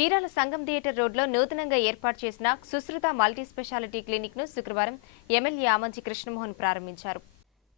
చీరాల సంగం theatre రోడ్లో నూతనంగా ఏర్పాటు చేసిన సుశ్రుత మల్టీ స్పెషాలిటీ క్లినిక్ను శుక్రవారం ఎమ్మెల్యే ఆమంచి కృష్ణమోహన్ ప్రారంభించారు.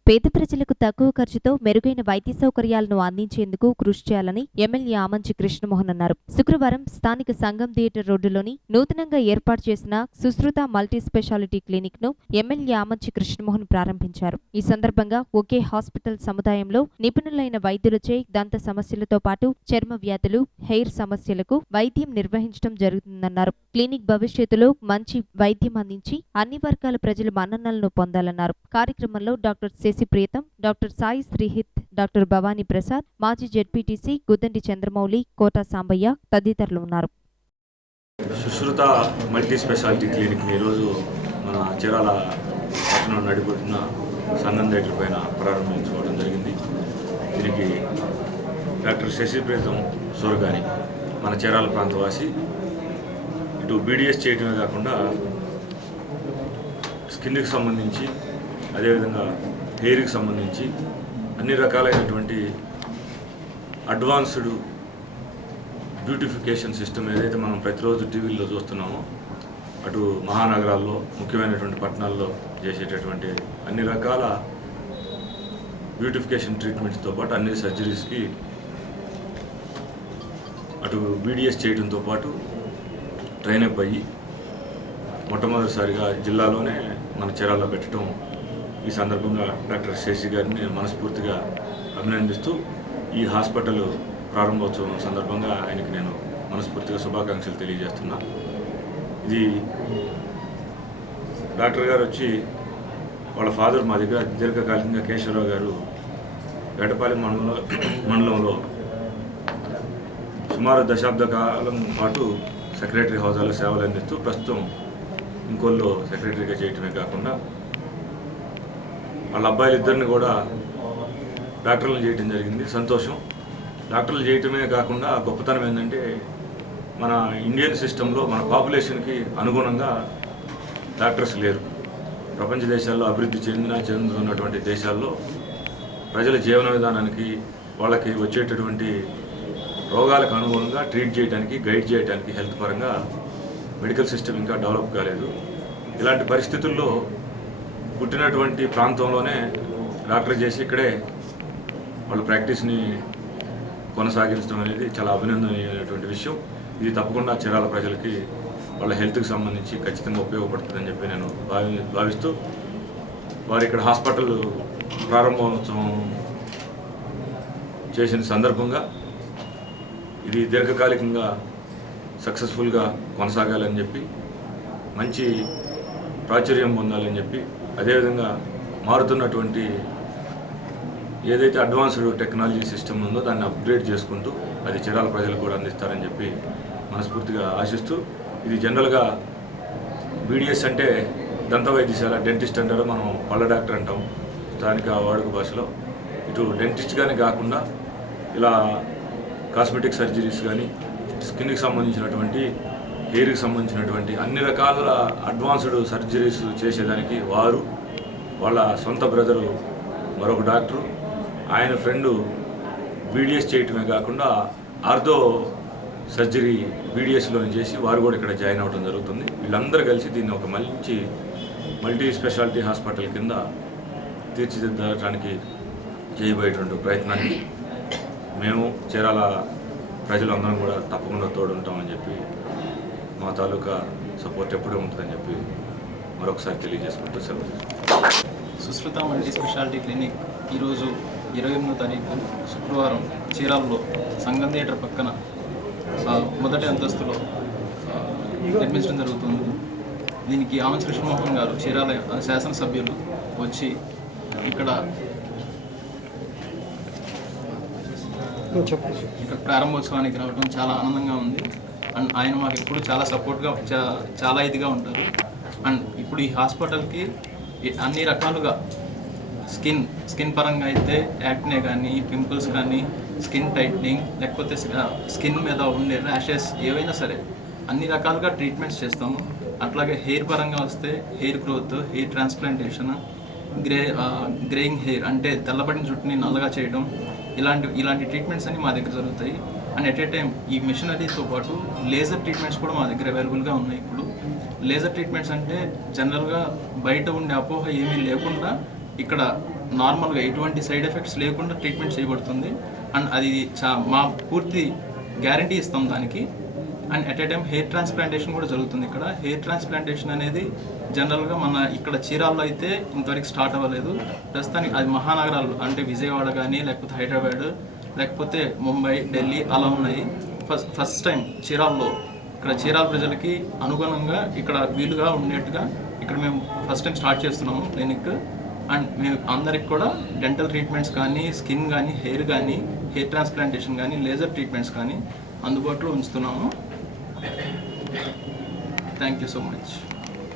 పేద ప్రజలకు తక్కువ ఖర్చుతో మెరుగైన వైద్య సౌకర్యాలను అందించేందుకు కృషి చేయాలని ఎమ్మెల్యే ఆమంచి కృష్ణమోహన్ అన్నారు. శుక్రవారం స్థానిక సంగం థియేటర్ రోడ్డులోని నూతనంగా ఏర్పాటు చేసిన సుశ్రుత మల్టీ స్పెషాలిటీ క్లినిక్ ను ఎమ్మెల్యే ఆమంచి కృష్ణమోహన్ ప్రారంభించారు. ఈ సందర్భంగా ఒకే హాస్పిటల్ సముదాయంలో నిపుణులైన వైద్యులచే దంత సమస్యలతో పాటు చర్మ వ్యాధులు, హెయిర్ సమస్యలకు వైద్యం నిర్వహించడం జరుగుతుందన్నారు. క్లినిక్ భవిష్యత్తులో మంచి వైద్యం అందించి అన్ని వర్గాల ప్రజల మన్ననలను పొందాలన్నారు. కార్యక్రమంలో doctor Preetham, doctor Sai Srihith, doctor Bhavani Prasad, మాజీ జెడ్పీటీసీ గుద్దండి చంద్రమౌళి, కోట సాంబయ్య తదితరులు ఉన్నారు. సుశ్రుత మల్టీ స్పెషాలిటీ క్లినిక్ ఈరోజు మన చీరాల పట్టణం నడిపడుతున్న సంగం థియేటర్ పైన ప్రారంభించుకోవడం జరిగింది. దీనికి డాక్టర్ ప్రీతం సూరగాని మన చీరాల ప్రాంతవాసి ఇటు బీడీఎస్ చేయడమే కాకుండా స్కిన్కి సంబంధించి అదేవిధంగా హెయిర్కి సంబంధించి అన్ని రకాలైనటువంటి అడ్వాన్స్డ్ బ్యూటిఫికేషన్ సిస్టమ్ ఏదైతే మనం ప్రతిరోజు టీవీల్లో చూస్తున్నామో అటు మహానగరాల్లో ముఖ్యమైనటువంటి పట్టణాల్లో చేసేటటువంటి అన్ని రకాల బ్యూటిఫికేషన్ ట్రీట్మెంట్స్తో పాటు అన్ని సర్జరీస్కి అటు బీడీఎస్ చేయడంతో పాటు ట్రైన్ అప్ అయ్యి మొట్టమొదటిసారిగా జిల్లాలోనే మన చీరాల్లో పెట్టడం ఈ సందర్భంగా డాక్టర్ శశి గారిని మనస్ఫూర్తిగా అభినందిస్తూ ఈ హాస్పిటల్ ప్రారంభోత్సవం సందర్భంగా ఆయనకి నేను మనస్ఫూర్తిగా శుభాకాంక్షలు తెలియజేస్తున్నా. ఇది డాక్టర్ గారు వచ్చి వాళ్ళ ఫాదర్ మా దగ్గర దీర్ఘకాలికంగా కేశవరావు గారు వేటపాలెం మండలంలో సుమారు దశాబ్ద కాలం పాటు సెక్రటరీ హోదాలో సేవలు అందిస్తూ ప్రస్తుతం ఇంకోళ్ళు సెక్రటరీగా చేయటమే కాకుండా వాళ్ళ అబ్బాయిలిద్దరిని కూడా డాక్టర్లు చేయటం జరిగింది. సంతోషం. డాక్టర్లు చేయటమే కాకుండా గొప్పతనం ఏంటంటే మన ఇండియన్ సిస్టంలో మన పాపులేషన్కి అనుగుణంగా డాక్టర్స్ లేరు. ప్రపంచ దేశాల్లో అభివృద్ధి చెందుతున్నటువంటి దేశాల్లో ప్రజల జీవన విధానానికి వాళ్ళకి వచ్చేటటువంటి రోగాలకు అనుగుణంగా ట్రీట్ చేయడానికి, గైడ్ చేయడానికి హెల్త్ పరంగా మెడికల్ సిస్టమ్ ఇంకా డెవలప్ కాలేదు. ఇలాంటి పరిస్థితుల్లో పుట్టినటువంటి ప్రాంతంలోనే డాక్టర్ చేసి ఇక్కడే వాళ్ళ ప్రాక్టీస్ని కొనసాగించడం అనేది చాలా అభినందనీయమైనటువంటి విషయం. ఇది తప్పకుండా చీరాల ప్రజలకి వాళ్ళ హెల్త్కి సంబంధించి ఖచ్చితంగా ఉపయోగపడుతుందని చెప్పి నేను భావిస్తూ వారు ఇక్కడ హాస్పిటల్ ప్రారంభోత్సవం చేసిన సందర్భంగా ఇది దీర్ఘకాలికంగా సక్సెస్ఫుల్గా కొనసాగాలని చెప్పి, మంచి ప్రాచుర్యం పొందాలని చెప్పి, అదేవిధంగా మారుతున్నటువంటి ఏదైతే అడ్వాన్స్డ్ టెక్నాలజీ సిస్టమ్ ఉందో దాన్ని అప్గ్రేడ్ చేసుకుంటూ అది చీరాల ప్రజలకు కూడా అందిస్తారని చెప్పి మనస్ఫూర్తిగా ఆశిస్తూ, ఇది జనరల్గా బీడీఎస్ అంటే దంత వైద్యశాల, డెంటిస్ట్ అంటారు, మనం పళ్ళ డాక్టర్ అంటాం స్థానిక వాడుక భాషలో. ఇటు డెంటిస్ట్గానే కాకుండా ఇలా కాస్మెటిక్ సర్జరీస్ కానీ, స్కిన్కి సంబంధించినటువంటి, హెయిర్కి సంబంధించినటువంటి అన్ని రకాల అడ్వాన్స్డ్ సర్జరీస్ చేసేదానికి వారు, వాళ్ళ సొంత బ్రదరు మరొక డాక్టరు, ఆయన ఫ్రెండు బీడీఎస్ చేయటమే కాకుండా ఆర్థో సర్జరీ బీడీఎస్లో చేసి వారు కూడా ఇక్కడ జాయిన్ అవ్వడం జరుగుతుంది. వీళ్ళందరూ కలిసి దీన్ని ఒక మంచి మల్టీ స్పెషాలిటీ హాస్పిటల్ కింద తీర్చిదిద్దడానికి చేయబోయేటువంటి ప్రయత్నాన్ని మేము చీరాల ప్రజలందరం కూడా తప్పకుండా తోడుంటామని చెప్పి, మా తాలూకా సపోర్ట్ ఎప్పుడూ ఉంటుందని చెప్పి మరొకసారి తెలియజేసుకుంటూ సెలవు. సుశ్రుత మల్టీ స్పెషాలిటీ క్లినిక్ ఈరోజు 28వ తారీఖు శుక్రవారం చీరాల్లో సంగం థియేటర్ పక్కన మొదటి అంతస్తులో నిర్మించడం జరుగుతుంది. దీనికి ఆమంచి కృష్ణమోహన్ గారు చీరాల శాసనసభ్యులు వచ్చి ఇక్కడ ప్రారంభోత్సవానికి రావడం చాలా ఆనందంగా ఉంది. అండ్ ఆయన మాకు ఇప్పుడు చాలా సపోర్ట్గా చాలా ఇదిగా ఉంటారు. అండ్ ఇప్పుడు ఈ హాస్పిటల్కి అన్ని రకాలుగా స్కిన్ పరంగా అయితే యాక్నే కానీ, పింపుల్స్ కానీ, స్కిన్ టైట్నింగ్, లేకపోతే స్కిన్ మీద ఉండే ర్యాషెస్ ఏవైనా సరే అన్ని రకాలుగా ట్రీట్మెంట్స్ చేస్తాము. అట్లాగే హెయిర్ పరంగా వస్తే hair growth, hair transplantation, greying hair అంటే తెల్లబడిన జుట్టుని నల్లగా చేయడం, ఇలాంటి ట్రీట్మెంట్స్ అన్ని మా దగ్గర జరుగుతాయి. అండ్ ఎట్ ఏ టైం ఈ మిషనరీతో పాటు లేజర్ ట్రీట్మెంట్స్ కూడా మా దగ్గర అవైలబుల్గా ఉన్నాయి. ఇప్పుడు లేజర్ ట్రీట్మెంట్స్ అంటే జనరల్గా బయట ఉండే అపోహ ఏమీ లేకుండా ఇక్కడ నార్మల్గా ఎటువంటి సైడ్ ఎఫెక్ట్స్ లేకుండా ట్రీట్మెంట్ చేయబడుతుంది. అండ్ అది మా పూర్తి గ్యారంటీ ఇస్తాం దానికి. And at a time hair transplantation కూడా జరుగుతుంది ఇక్కడ. హెయిర్ ట్రాన్స్ప్లాంటేషన్ అనేది జనరల్గా మన ఇక్కడ చీరాల్లో అయితే ఇంతవరకు స్టార్ట్ అవ్వలేదు. ప్రస్తుతానికి అది మహానగరాలు అంటే విజయవాడ కానీ లేకపోతే హైదరాబాద్ లేకపోతే ముంబై, ఢిల్లీ అలా ఉన్నాయి. ఫస్ట్ టైం చీరాల్లో ఇక్కడ చీరాల ప్రజలకి అనుగుణంగా ఇక్కడ వీలుగా ఉండేట్టుగా ఇక్కడ మేము ఫస్ట్ టైం స్టార్ట్ చేస్తున్నాము క్లినిక్. అండ్ మేము అందరికి కూడా డెంటల్ ట్రీట్మెంట్స్ కానీ, స్కిన్ కానీ, హెయిర్ కానీ, హెయిర్ ట్రాన్స్ప్లాంటేషన్ కానీ, లేజర్ ట్రీట్మెంట్స్ కానీ అందుబాటులో ఉంచుతున్నాము. Thank you so much.